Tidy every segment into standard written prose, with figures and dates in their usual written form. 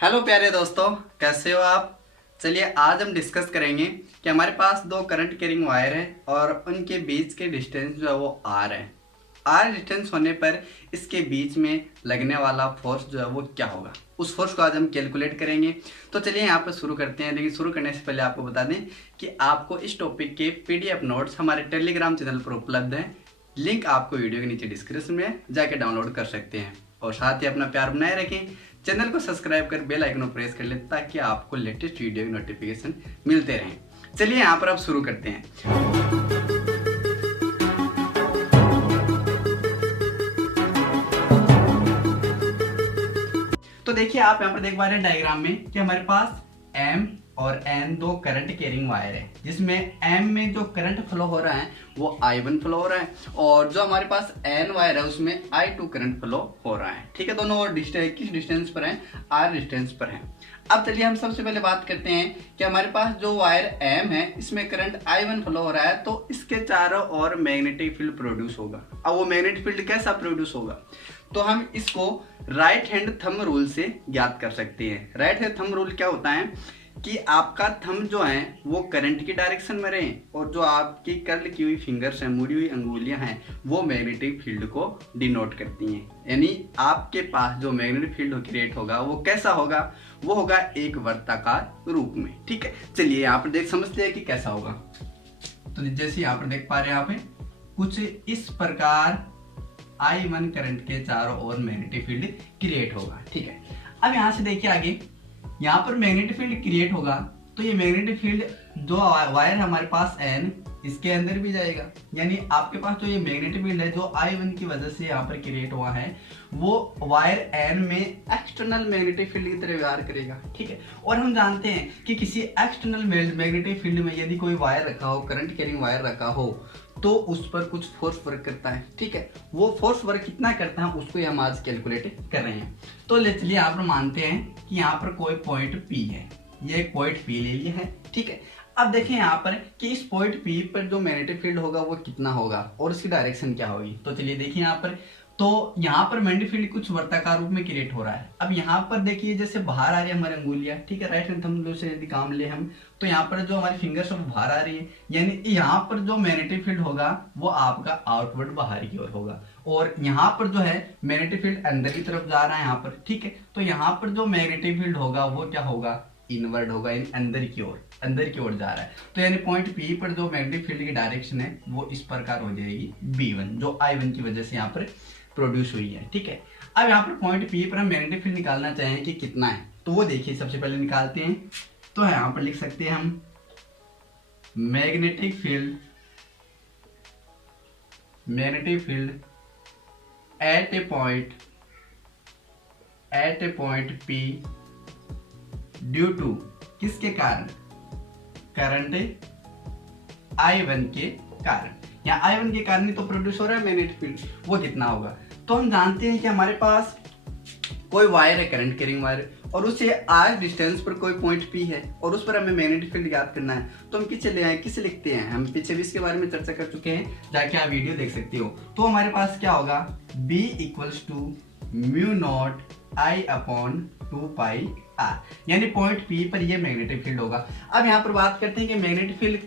Hello प्यारे दोस्तों, कैसे हो आप। चलिए आज हम डिस्कस करेंगे कि हमारे पास दो करंट कैरिंग वायर है और उनके बीच के डिस्टेंस जो है वो आर है। आर डिस्टेंस होने पर इसके बीच में लगने वाला फोर्स जो है वो क्या होगा, उस फोर्स को आज हम कैलकुलेट करेंगे। तो चलिए यहाँ पर शुरू करते हैं। लेकिन शुरू करने से पहले आपको बता दें कि आपको इस टॉपिक के पीडीएफ नोट्स हमारे टेलीग्राम चैनल पर उपलब्ध हैं। लिंक आपको वीडियो के नीचे डिस्क्रिप्शन में जाके डाउनलोड कर सकते हैं। और साथ ही अपना प्यार बनाए रखें, चैनल को सब्सक्राइब कर बेल आइकन को प्रेस कर लें ताकि आपको लेटेस्ट वीडियो की नोटिफिकेशन मिलते रहें। चलिए यहाँ पर अब शुरू करते हैं। तो देखिए आप यहाँ पर देख पा रहे हैं डायग्राम में कि हमारे पास M और N दो करंट कैरिंग वायर है, जिसमें M में जो करंट फ्लो हो रहा है वो I1 फ्लो हो रहा है और जो हमारे पास N वायर है उसमें I2 करंट फ्लो हो रहा है। ठीक है, दोनों और किस डिस्टेंस पर हैं? R डिस्टेंस पर हैं। अब चलिए हम सबसे पहले बात करते हैं कि हमारे पास जो वायर M है इसमें करंट I1 फ्लो हो रहा है, तो इसके चारों ओर मैग्नेटिक फील्ड प्रोड्यूस होगा। अब वो मैग्नेटिक फील्ड कैसा प्रोड्यूस होगा, तो हम इसको राइट हैंड थंब रूल से ज्ञात कर सकते हैं। राइट हैंड थंब रूल क्या होता है कि आपका थंब जो है वो करंट की डायरेक्शन में रहे और जो आपकी कर्ल की हुई फिंगर्स हैं, मुड़ी हुई अंगुलियां हैं, वो मैग्नेटिक फील्ड को डिनोट करती हैं। यानी आपके पास जो मैग्नेटिक फील्ड क्रिएट होगा वो कैसा होगा, वो होगा एक वर्ताकार रूप में। ठीक है, चलिए यहाँ पर समझते हैं कि कैसा होगा। तो जैसे यहाँ पर देख पा रहे हैं आप कुछ इस प्रकार I1 करंट के चारों ओर मैग्नेटिक फील्ड क्रिएट होगा। ठीक है, अब यहाँ से देखिए आगे, यहाँ पर मैग्नेटिक फील्ड क्रिएट होगा तो ये मैग्नेटिक फील्ड जो वायर हमारे पास N इसके अंदर भी जाएगा। यानी आपके पास जो ये मैग्नेटिक फील्ड है जो I1 की वजह से यहाँ पर क्रिएट हुआ है वो वायर N में एक्सटर्नल मैग्नेटिक फील्ड की तरह व्यवहार करेगा। ठीक है, और हम जानते हैं कि किसी एक्सटर्नल मैग्नेटिक फील्ड में यदि कोई वायर रखा हो, करंट कैरिंग वायर रखा हो, तो उस पर कुछ फोर्स वर्क करता है। ठीक है, वो फोर्स वर्क कितना करता है उसको हम आज कैलकुलेट कर रहे हैं। तो चलिए यहाँ पर मानते हैं कि यहाँ पर कोई पॉइंट P है, ये एक पॉइंट P ले लिया है। ठीक है, अब देखें यहाँ पर कि इस पॉइंट P पर जो मैग्नेटिक फील्ड होगा वो कितना होगा और उसकी डायरेक्शन क्या होगी। तो चलिए देखिए यहाँ पर, तो यहाँ पर मैग्नेटिक फील्ड कुछ वर्ताकार रूप में क्रिएट हो रहा है। अब यहाँ पर देखिए जैसे बाहर आ रही है हमारी अंगुलियां। ठीक है, राइट हैंड थंब से यदि काम ले हम, तो यहाँ पर जो हमारी फिंगर्स है वो बाहर आ रही है, यानी यहाँ पर जो मैग्नेटिक फील्ड होगा वो आपका आउटवर्ड बाहर की ओर होगा और यहाँ पर जो है मैग्नेटिक फील्ड अंदर की तरफ जा रहा है यहाँ पर। ठीक है, तो यहाँ पर जो मैग्नेटिक फील्ड होगा वो क्या होगा, इनवर्ड होगा, अंदर की ओर जा रहा है। तो यानी पॉइंट P पर जो मैग्नेटिक फील्ड की डायरेक्शन है वो इस प्रकार हो जाएगी B1, जो I1 की वजह से यहाँ पर प्रोड्यूस हुई है। ठीक है, अब यहाँ पर पॉइंट P पर हम मैग्नेटिक फील्ड निकालना चाहें कि कितना है, तो वो देखिए सबसे पहले निकालते हैं। तो यहाँ पर लिख सकते हैं हम magnetic field at a point P due to किसके कारण, करंट I1 के कारण। यहाँ I1 के कारण ही तो प्रोड्यूस हो रहा है मैग्नेटिक फील्ड, वो कितना होगा। तो हम जानते हैं कि हमारे पास कोई वायर है, करंट कैरिंग वायर, और उससे R डिस्टेंस पर कोई पॉइंट P है और उस पर हमें मैग्नेटिक फील्ड ज्ञात करना है। तो हम किसे लिखते हैं, हम पीछे भी इसके बारे में चर्चा कर चुके हैं, जाके आप वीडियो देख सकते हो। तो हमारे पास क्या होगा, B equals to mu not I upon 2πr, यानी पॉइंट P पर ये मैग्नेटिक फील्ड होगा। अब यहाँ पर बात करते हैं कि मैग्नेटिक फील्ड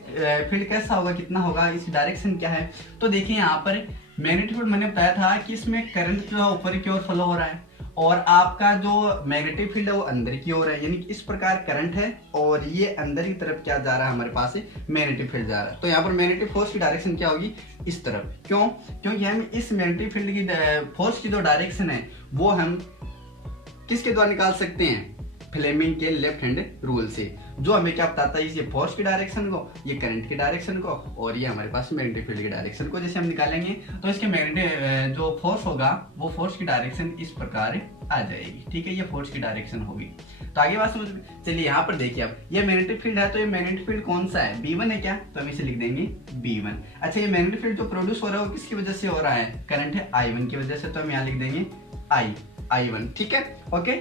कैसा होगा, कितना होगा, इस डायरेक्शन क्या है। तो देखिए यहाँ पर मैग्नेटिक फील्ड मैंने बताया था कि इसमें करंट जो है ऊपर की ओर फ्लो हो रहा है और आपका जो मैग्नेटिक फील्ड है वो अंदर की ओर है। यानी कि इस प्रकार करंट है और ये अंदर की तरफ क्या जा रहा है, हमारे पास मैग्नेटिक फील्ड जा रहा है। तो यहाँ पर मैग्नेटिक फोर्स की डायरेक्शन क्या होगी, इस तरफ। क्यों, क्योंकि हम इस मैग्नेटिक फील्ड की फोर्स की जो डायरेक्शन है वो हम किसके द्वारा निकाल सकते हैं, फ्लेमिंग के लेफ्ट हैंड रूल से, जो हमें क्या बताता है, ये फोर्स की डायरेक्शन को, ये करंट की डायरेक्शन को और ये हमारे पास मैग्नेटिक फील्ड की डायरेक्शन को जैसे हम निकालेंगे तो इसके मैग्नेटिक जो फोर्स होगा वो फोर्स की डायरेक्शन इस प्रकार आ जाएगी। ठीक है, ये फोर्स की डायरेक्शन होगी। तो आगे बात समझ, चलिए यहाँ पर देखिए अब ये मैग्नेटिक फील्ड है, तो ये मैग्नेटिक फील्ड कौन सा है, B1 है क्या, तो हम इसे लिख देंगे B1। अच्छा, ये मैग्नेटिक फील्ड जो प्रोड्यूस हो रहा है वो किसकी वजह से हो रहा है, करंट है I1 की वजह से, तो हम यहाँ लिख देंगे I1। ठीक है, ओके,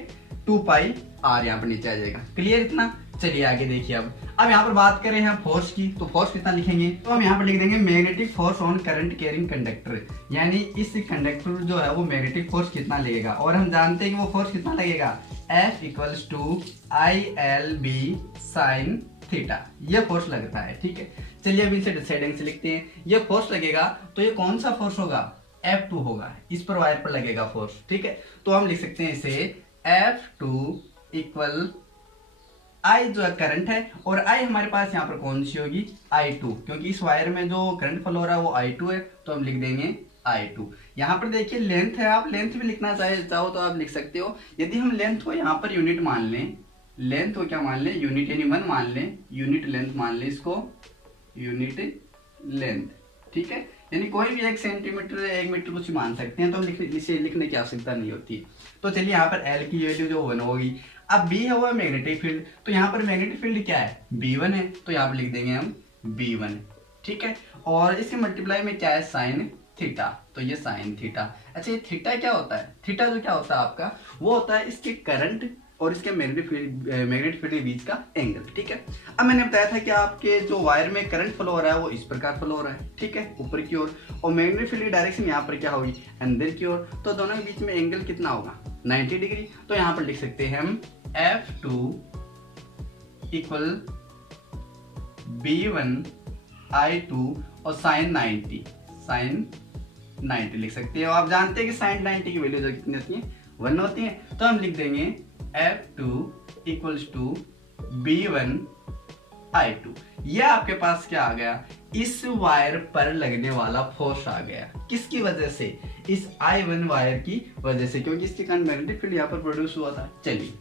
2πr यहाँ पर नीचे आ जाएगा। क्लियर इतना। चलिए आगे देखिए अब यहाँ पर बात करें हम फोर्स की, तो फोर्स कितना लिखेंगे, तो हम यहाँ पर लिख देंगे magnetic force on current carrying conductor, यानी इस कंडक्टर जो है वो मैग्नेटिक फोर्स कितना लगेगा, और हम जानते हैं कि वो फोर्स कितना लगेगा, F equals to ILB sine theta, ये फोर्स लगता है। ठीक है, चलिए अभी इसे डिसाइडिंग से लिखते हैं। ये फोर्स लगेगा तो ये कौन सा फोर्स होगा, F2 होगा, इस पर वायर पर लगेगा फोर्स। ठीक है, तो हम लिख सकते हैं इसे F2 इक्वल I जो है करंट है, और I हमारे पास यहाँ पर कौन सी होगी, I2, क्योंकि इस वायर में जो करंट फ्लो हो रहा है वो I2 है, तो हम लिख देंगे I2। यहाँ पर देखिए लेंथ है, आप लेंथ भी लिखना चाहो तो आप लिख सकते हो। यदि हम लेंथ को यहाँ पर यूनिट मान लें, लेंथ को क्या मान लें, यूनिट यानी 1 मान लें, यूनिट लेंथ मान लें इसको, यूनिट लेंथ। ठीक है, यानी कोई भी 1 सेंटीमीटर 1 मीटर कुछ मान सकते हैं, तो इसे लिखने की आवश्यकता नहीं होती है। तो चलिए यहाँ पर L की वैल्यू जो 1 होगी। अब B है वो है मैग्नेटिक फील्ड, तो यहाँ पर मैग्नेटिक फील्ड क्या है, B1 है, तो यहाँ पर लिख देंगे हम B1। ठीक है, और इसके मल्टीप्लाई में क्या है, साइन थीटा, तो ये साइन थीटा। अच्छा, ये थीटा क्या होता है, थीटा जो क्या होता है आपका, वो होता है इसके करंट और इसके मैग्नेटिक फील्ड के बीच का एंगल। ठीक है, अब मैंने बताया था कि आपके जो वायर में करंट फ्लो हो रहा है वो इस प्रकार फ्लो हो रहा है। ठीक है, ऊपर की ओर, और मैग्नेटिक फील्ड की डायरेक्शन यहाँ पर क्या होगी, अंदर की ओर, तो दोनों के बीच में एंगल कितना होगा, 90 डिग्री। तो यहाँ पर लिख सकते हैं हम F2 इक्वल B1 I2 और साइन 90 लिख सकते हैं। आप जानते हैं कि साइन 90 की वैल्यू जो कितनी होती है, 1 होती है, तो हम लिख देंगे F2 equals to B1 I2। यह आपके पास क्या आ गया, इस वायर पर लगने वाला फोर्स आ गया। किसकी वजह से, इस I1 वायर की वजह से, क्योंकि इसके कारण मैग्नेटिक फील्ड यहाँ पर प्रोड्यूस हुआ था। चलिए,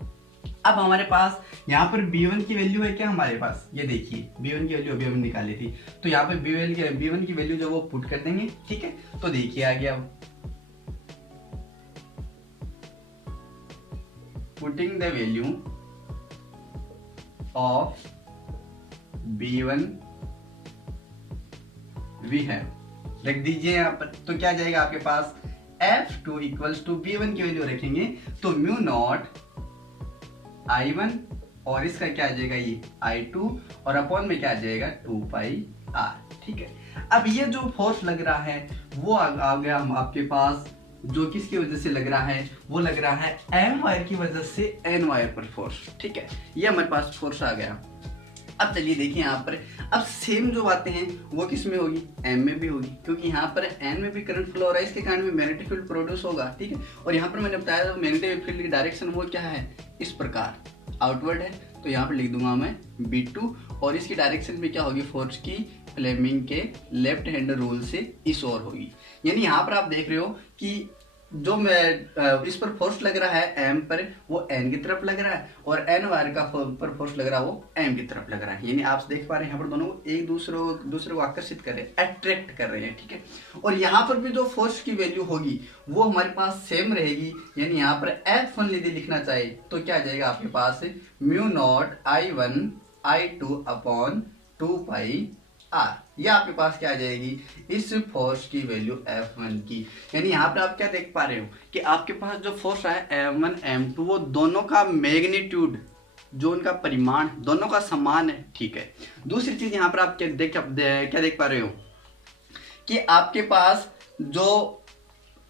अब हमारे पास यहाँ पर B1 की वैल्यू है क्या, हमारे पास ये देखिए B1 की वैल्यू अभी हमने निकाली थी, तो यहाँ पर B1 की वैल्यू जो वो पुट कर देंगे। ठीक है, तो देखिए आ गया, putting the value of B1 we है, रख दीजिए यहाँ पर, तो क्या जाएगा आपके पास, F2 इक्वल्स टू B1 की वैल्यू रखेंगे तो म्यू नॉट I1, और इसका क्या आ जाएगा, ये I2, और अपॉन में क्या आ जाएगा, 2 पाई R। ठीक है, अब ये जो फोर्स लग रहा है वो आ गया हम आपके पास, जो किसकी वजह से लग रहा है, वो लग रहा है M वायर की वजह से N वायर पर फोर्स। ठीक है, ये हमारे पास फोर्स आ गया। अब चलिए देखिए यहाँ पर, अब सेम जो बातें हैं वो किस में होगी, M में भी होगी, क्योंकि यहाँ पर N में भी करंट फ्लो हो रहा है, इसके कारण में मैग्नेटिक फील्ड प्रोड्यूस होगा। ठीक है, और यहाँ पर मैंने बताया मैग्नेटिक फील्ड की डायरेक्शन वो क्या है, इस प्रकार आउटवर्ड है, तो यहाँ पर लिख दूंगा मैं B2, और इसकी डायरेक्शन में क्या होगी, फोर्स की फ्लेमिंग के लेफ्ट हैंड रूल से इस ओर होगी। यानी यहाँ पर आप देख रहे हो कि जो इस पर फोर्स लग रहा है M पर, वो N की तरफ लग रहा है, और N वायर का पर फोर्स लग रहा है वो M की तरफ लग रहा है। यानी आप देख पा रहे हैं यहाँ पर दोनों एक दूसरे को आकर्षित कर रहे हैं, अट्रैक्ट कर रहे हैं। ठीक है, और यहाँ पर भी जो फोर्स की वैल्यू होगी वो हमारे पास सेम रहेगी। यानी यहाँ पर F1 यदि लिखना चाहिए तो क्या आ जाएगा आपके पास, mu naught I1 I2 upon 2 pi R। ये आपके पास क्या आ जाएगी, इस फोर्स की वैल्यू F1 की। यानी यहाँ पर आप क्या देख पा रहे हो कि आपके पास जो फोर्स है M1 M2 वो दोनों का मैग्नीट्यूड, जो उनका परिमाण दोनों का समान है। ठीक है, दूसरी चीज यहाँ पर आप क्या देख पा रहे हो कि आपके पास जो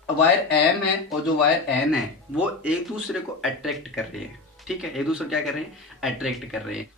वायर M है और जो वायर N है वो एक दूसरे को अट्रैक्ट कर रहे हैं। ठीक है, एक दूसरे क्या कर रहे हैं, अट्रैक्ट कर रहे हैं।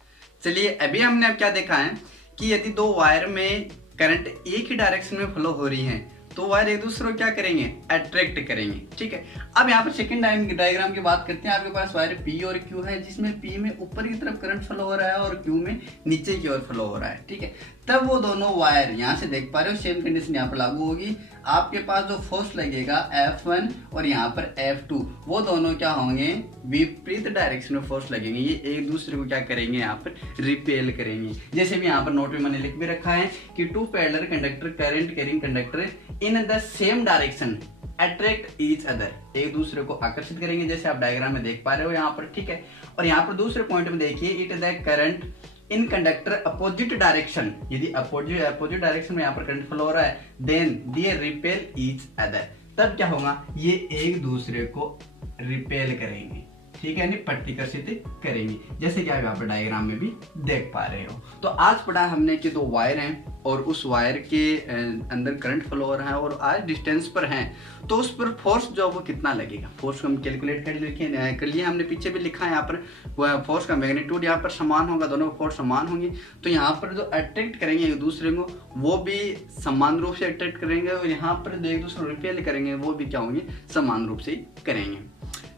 चलिए अभी हमने अब क्या देखा है कि यदि दो वायर में करंट एक ही डायरेक्शन में फ्लो हो रही है तो वायर एक दूसरे को क्या करेंगे, अट्रैक्ट करेंगे। ठीक है, अब यहाँ पर सेकंड डायग्राम की बात करते हैं। आपके पास वायर P और Q है, जिसमें P में ऊपर की तरफ करंट फ्लो हो रहा है और Q में नीचे की ओर फ्लो हो रहा है। ठीक है, तब वो दोनों वायर यहाँ से देख पा रहे हो सेम कंडीशन यहाँ पर लागू होगी। आपके पास जो फोर्स लगेगा F1 और यहाँ पर F2, वो दोनों क्या होंगे, विपरीत डायरेक्शन में फोर्स लगेंगे। ये एक दूसरे को क्या करेंगे, यहाँ पर रिपेल करेंगे। जैसे भी यहाँ पर नोट में मैंने लिख भी रखा है कि two parallel conductor current carrying conductor in the same direction attract each other, एक दूसरे को आकर्षित करेंगे, जैसे आप डायग्राम में देख पा रहे हो यहाँ पर। ठीक है, और यहाँ पर दूसरे पॉइंट में देखिए, it the current in conductor opposite direction, यदि अपोजिट डायरेक्शन में यहाँ पर करंट फ्लो हो रहा है, then they repel each other, तब क्या होगा, ये एक दूसरे को रिपेल करेंगे। ठीक है, यानी प्रतिकर्षित करेंगी, जैसे कि आप यहाँ पर डायग्राम में भी देख पा रहे हो। तो आज पढ़ा हमने कि 2 वायर हैं और उस वायर के अंदर करंट फ्लो हो रहा है और आज डिस्टेंस पर हैं, तो उस पर फोर्स जो वो कितना लगेगा, फोर्स को हम कैलकुलेट कर लिए हमने, पीछे भी लिखा है यहाँ पर। वह फोर्स का मैग्नीट्यूड यहाँ पर समान होगा, दोनों फोर्स समान होंगी, तो यहाँ पर जो अट्रैक्ट करेंगे एक दूसरे को वो भी समान रूप से अट्रैक्ट करेंगे, और यहाँ पर जो एक दूसरे को रिपेल करेंगे वो भी क्या होंगे, समान रूप से ही करेंगे।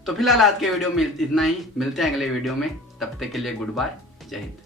तो फिलहाल आज के वीडियो में इतना ही, मिलते हैं अगले वीडियो में, तब तक के लिए गुड बाय, जय हिंद।